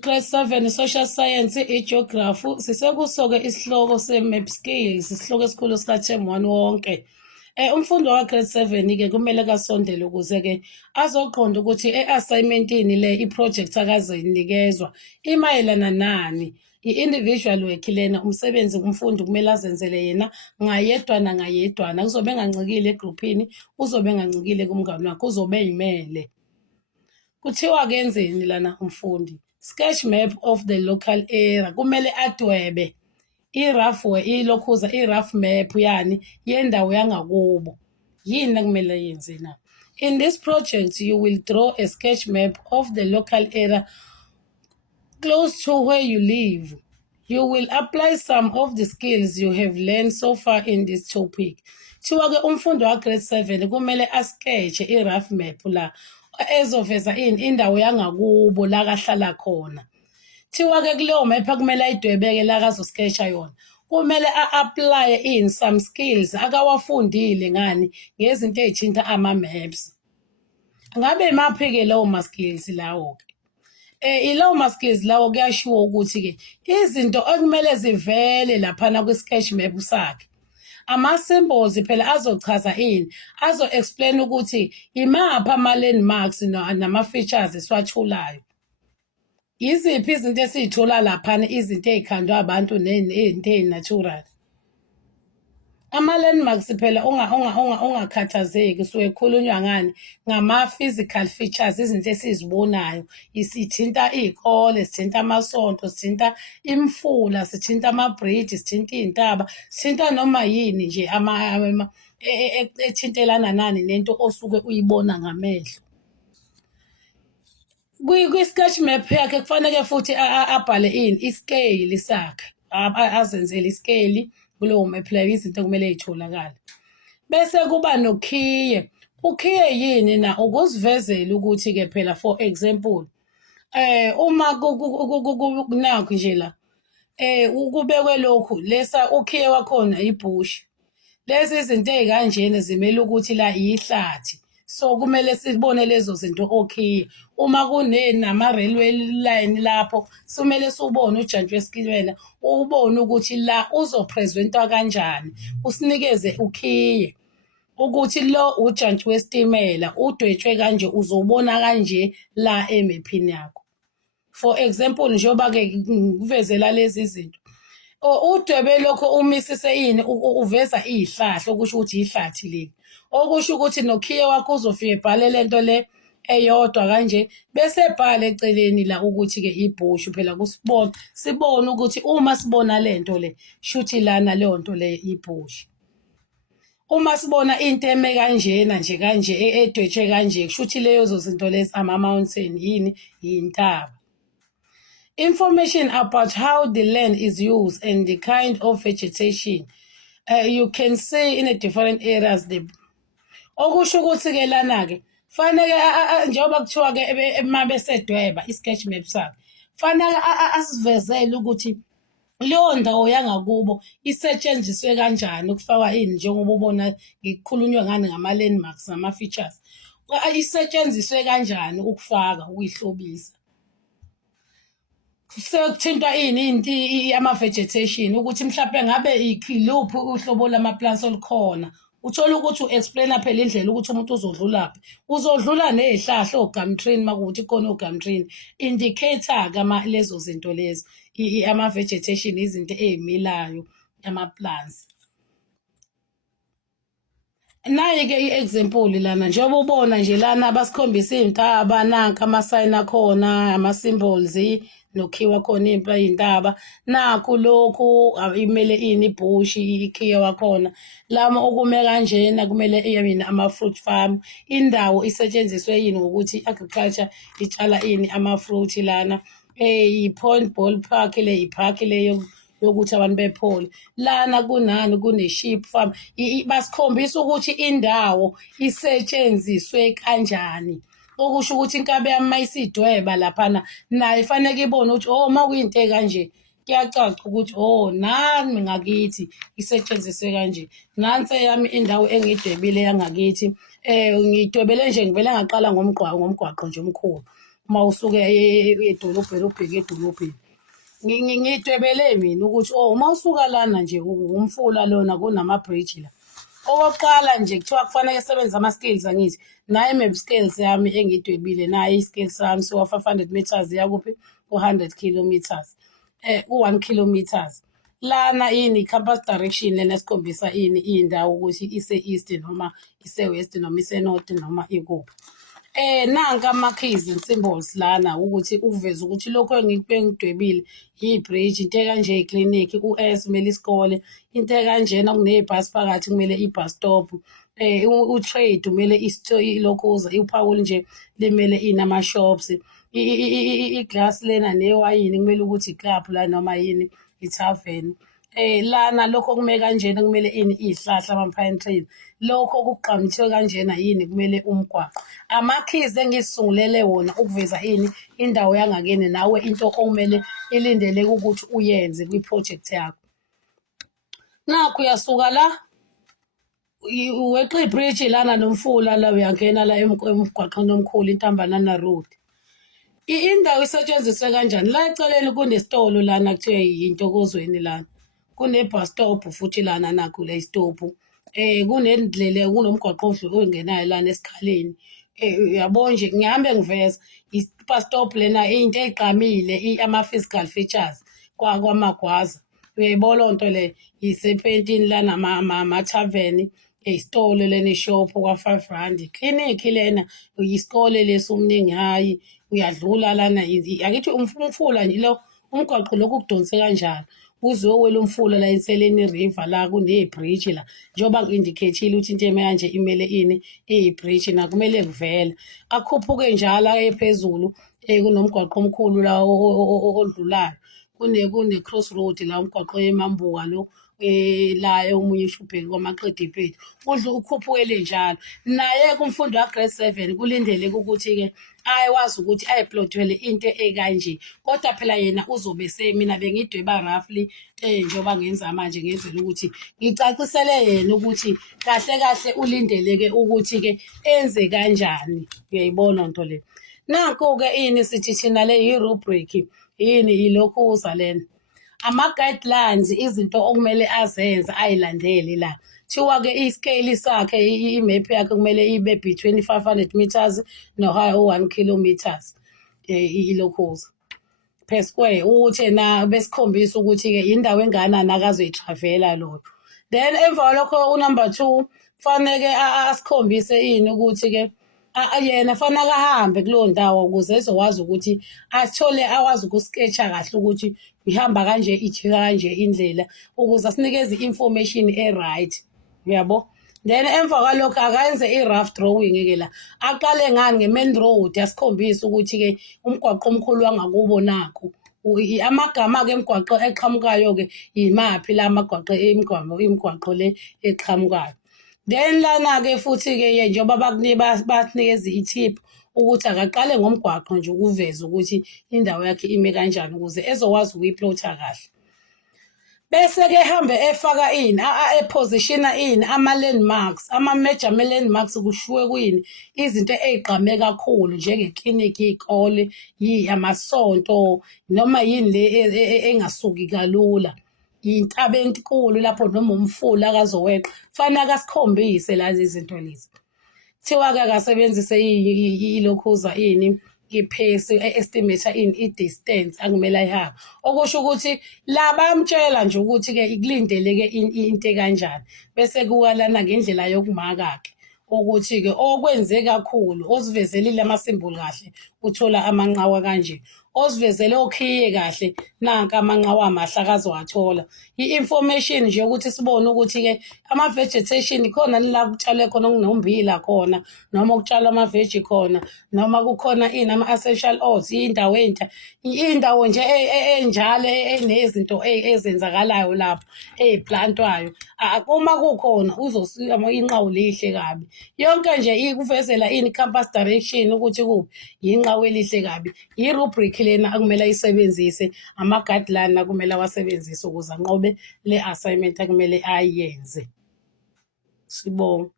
Grade 7 Social Science iGeography sisekuso-ke isihloko se-map skills isihloko esikhulu sika-term 1 wonke. Umfundi wa-grade 7-ke kumele kasondele ukuze-ke azoqonda ukuthi e-assignmentini le i-project akazenikezwa imayelana nani. I-individual work lena umsebenzi umfundi kumele azenzele yena ngayedwana ngayedwana, kuzobe engancikile egruphini, uzobe engancikile kumngani wakhe, uzobe ey'mele. Kuthiwa kenzeni lana umfundi? Sketch map of the local area. Kumele adwebe i-rough map yani yendawo yangakubo. Yini kumele yenze na? In this project you will draw a sketch map of the local area close to where you live. You will apply some of the skills you have learned so far in this topic. Thiwa-ke umfundi wa grade 7 kumele asketche i-rough map la ezoveza indawo yangakubo la kahlala khona. Thiwa-ke kuleyo map kumele ayidwebeke la kazosketcha yona. Kumele a-apply some skills akawafundile ngani ngezinto ey'thinta ama-maps. Ngabe maphi-ke lawo ma-skills lawo-ke? Ilawo ma-skills lawo kuyashiwo ukuthi-ke izinto ekumele zivele laphana kwi-sketch map sakhe. Ama-symbols phela azochaza azo-explain ukuthi imaphi ama-landmarks nama-features esiwatholayo. Yiziphi izinto esiy'thola laphana, izinto ey'khandwe abantu ney'nto ey'natural. Ama-landmarks phela ungakhathazeki suke kukhulunywa ngani ngama-physical features, izinto esizibonayo. Sithinta iy'kole, sithinta amasonto, sithinta imfula, sithinta ama-bridge, sithinta iy'ntaba, sithinta noma yini nje ethintelana nani nento osuke uyibona ngamehlo. Kwi-sketch map yakhe kufanele futhi abhale i-scale sakhe, azenzele i-scale kulowo map leyo, izinto okumele y'tholakale. Bese kuba nokhiye. Ukhiye yini na? Ukuzivezela ukuthi-ke phela for example, uma nakhu nje la, kubekwe lokhu, lesa ukhiye wakhona ibhushi. Lezi zinto ey'kanjena zimele ukuthi la yihlathi. So kumele sibone lezo zinto okhiye. Uma nama-railway line lapho, kumele siwubone ujantshi wesitimela, ubone ukuthi la uzopresentwa kanjani. Usinikeze ukhiye ukuthi lo ujantshi wesitimela udwetshwe kanje, uzobona kanje la emephini yakho. For example, njengoba-ke kuvezela lezi zinto. Udwebe lokho umisise uveza iy'hlahla okusho ukuthi ihlathi leli. Okusho ukuthi nokhiye wakho uzofike ebhale lento le eyodwa kanje, bese ebhala eceleni la ukuthi-ke ibhushu phela sibone ukuthi uma sibona lento le, shuthi lana leyo nto le ibhushu. Uma sibona into eme kanjena nje kanje edwetshwe kanje, kushuthi lezo zinto lezi ama-mountain yini, yintaba. Information about how the land is used and the kind of vegetation you can see in the different areas. Okusho ukuthi-ke lana-ke fanele njengoba kuthiwa-ke uma besedweba i-sketch map sakhe, fanele asivezele ukuthi leyo ndawo yangakubo isetshenziswe kanjani ukufakwa njengoba ubona ngikukhulunywa ngani ngama-landmarks nama-features. Isetshenziswe kanjani ukufaka, ukuyihlobisa. Sekuthintwa ama-vegetation ukuthi mhlawumbe ngabe iluphi uhlobo lama-plants olukhona. Uthola ukuthi u-explain-a phela indlela ukuthi umuntu uzodlulaphi. Uzodlula ney'hlahla o-gumtree uma kuwukuthi khona o-gumtree. Indicator-ke lezo zinto lezo, ama-vegetation, izinto ey'milayo, ama-plants. Nayi-ke i-example lana, njengoba ubona nje lana basikhombisa iy'ntaba, nanka ama-sign akhona, ama-symbols, nokhiwa khona iy'ntaba. Nakhu lokhu imele ibhushi, ikhiye wakhona. Lama okume kanjena kumele ama-fruit farm. Indawo isetshenziswe ngokuthi i-agriculture itshala ama-fruit lana. I-pond ball park le, iphakhi leyo yokuthi abantu bephole. Lana kunani, kune-sheep farm. Basikhombisa ukuthi indawo isetshenziswe kanjani. Okusho ukuthi inkabe yami mayisidweba laphana, nayo ifanele ibone ukuthi uma kuyinto ekanje, kuyacaca ukuthi nami ngakithi isetshenziswe kanje. Nansi eyami indawo engiyidwebile yangakithi. Ngiyidwebele nje ngivele ngaqala ngomgwaqo nje omkhulu. uma usuke edolobheni ubheke edolobheni. Ngidwebele mina ukuthi uma usuka lana nje umfula lona kunama-bridge la. Okokuqala nje kuthiwa kufanele sebenzise ama-scales angithi naye i-map scales yami engiyidwebile naye i-scale sami siwa-500 meters yakuphi u-100 kilometers u-1 kilometers. Lana ini compass direction lena esikhombisa ini iy'ndawo ukuthi ise-east noma ise-west noma ise-north noma ikuphi. Nanka ama-keys and symbols lana ukuthi ukuveza ukuthi lokho engidwebile yi-bridge, into ekanje iklinikhi, u-S kumele isikole, into ekanjena kunebhasi phakathi kumele i-bus stop, u-trade kumele ilokhuza, uphawuli nje limele inama-shops, i-glass lena newayini kumele ukuthi i-club la noma yini i-tavern. Lana lokho kume kanjena kumele ini iy'hlahla ama-pine trees, lokho kugqamithiwe kanjena yini kumele umgwaqo. Ama-keys engisungulele wona ukuveza ini indawo yangakini nawe into okumele ilindeleke ukuthi uyenze kwi-project yakho. Nakhu uyasuka la weqa ibridge lana nomfula la uyangena la emgwaqeni omkhulu intambanana road. Indawo isetshenziswe kanjani? La eceleni kunesitolo lana kuthiwa yintokozweni lana. Kune-bus stop futhi lana nakho la isitophu. Kunendlela kunomgwaqo ongenayo lana esikhaleni. Uyabo nje ngihambe ngiveza i-bus stop lena into ey'gqamile ama-physical features kwamagwaza. Uyayibona loo nto le isepentini lana ama-tavern, isitolo lena ishophu kwa-5 rand. Iklinikhi lena isikole lesi umningi hhayi uyadlula lana akithi umfula nje lo umgwaqo lokhu kudonse kanjalo uzowela umfula la enseleni river la kune-bridge la njengoba ngi-indicate-ile ukuthi into kanje imele ini iyi-bridge nakumele kuvele akhuphuke njalo aye phezulu kunomgwaqo omkhulu la odlulayo kune-cross road la umgwaqo emambuka lo la omunye usho ubheke kwamaqeda ipedi ukhuphukele njalo naye kumfundi wa-grade 7 kulindeleke ukuthi-ke wazi ukuthi ayiplothwele into ekanje kodwa phela yena uzobe mina bengidweba roughly njengoba ngenza manje ngenzela ukuthi ngicacisele yena ukuthi kahle kahle ulindeleke ukuthi-ke enze kanjani. Uyayibona nto le nanku-ke ini sithi thina le yi-rubric yini ilokhuza lena ama-guidelines izinto okumele azenze ayilandele la thiwa-ke i-scale sakhe imephu yakhe kumele ibe between 500 meters no-1 kilometers ilokhuza per square ukuthi na besikhombisa ukuthi-ke indawo enganani akazoyi-travela loyo. Then emva kwalokho unumber 2 faneke asikhombise ini ukuthi-ke yena fanele ahambe kuleyo ndawo ukuze ezokwazi ukuthi athole akwazi ukusketsha kahle ukuthi ihamba kanje ijika kanje indlela ukuze asinikeze i-information e-right. Uyabo? Then emva kwalokho akayenze i-rough drawing-ke la aqale ngani nge-main road asikhombise ukuthi-ke umgwaqo omkhulu wangakubo nakho amagama-ke emgwaqo eqhamukayo-ke imaphi la imigwaqo le eqhamukayo. Then lana-ke futhi-ke njengoba basinikeza i-tip ukuthi akaqale ngomgwaqo nje ukuveza ukuthi indawo yakhe ime kanjani ukuze ezokwazi ukuyiplotha kahle. Bese-ke ehambe efaka ini epositiona ini ama-landmarks ama-major landmarks kushiwe kuyini izinto ey'gqame kakhulu njengeklinikhi, iy'kole, amasonto noma yini le engasuki kalula. Intaba enkulu lapho noma umfula akazoweqa fanele asikhombise lazi zinto lezi. Kuthiwa-ke akasebenzise ilokhuza ini iphesi estimate ini i-distance akumele ayihambe okusho ukuthi la bayamtshela nje ukuthi-ke kulindeleke into kanjani bese kuwa lana ngendlela yokumaka-ke ukuthi-ke okwenze kakhulu ozivezelile amasimboli kahle uthola amanqawa kanje ozivezele okhiye kahle nanka amanqawa amahle akazowathola i-information nje ukuthi sibone ukuthi-ke ama-vegetation khona la kutshalwe khona okunommbila khona noma kutshalwa ama-veji khona noma kukhona ini ama-essential oils iy'ndawo nje enjalo enezinto ezenzakalayo lapho ey'plantwayo uma kukhona inqawu lihle kabi yonke nje ikuvezela ini compass direction ukuthi kuphi inqawu elihle kabi i-rubric lena akumele ayisebenzise ama-guideline akumele awasebenzise ukuze anqobe le assignment akumele ayenze. Sibonge.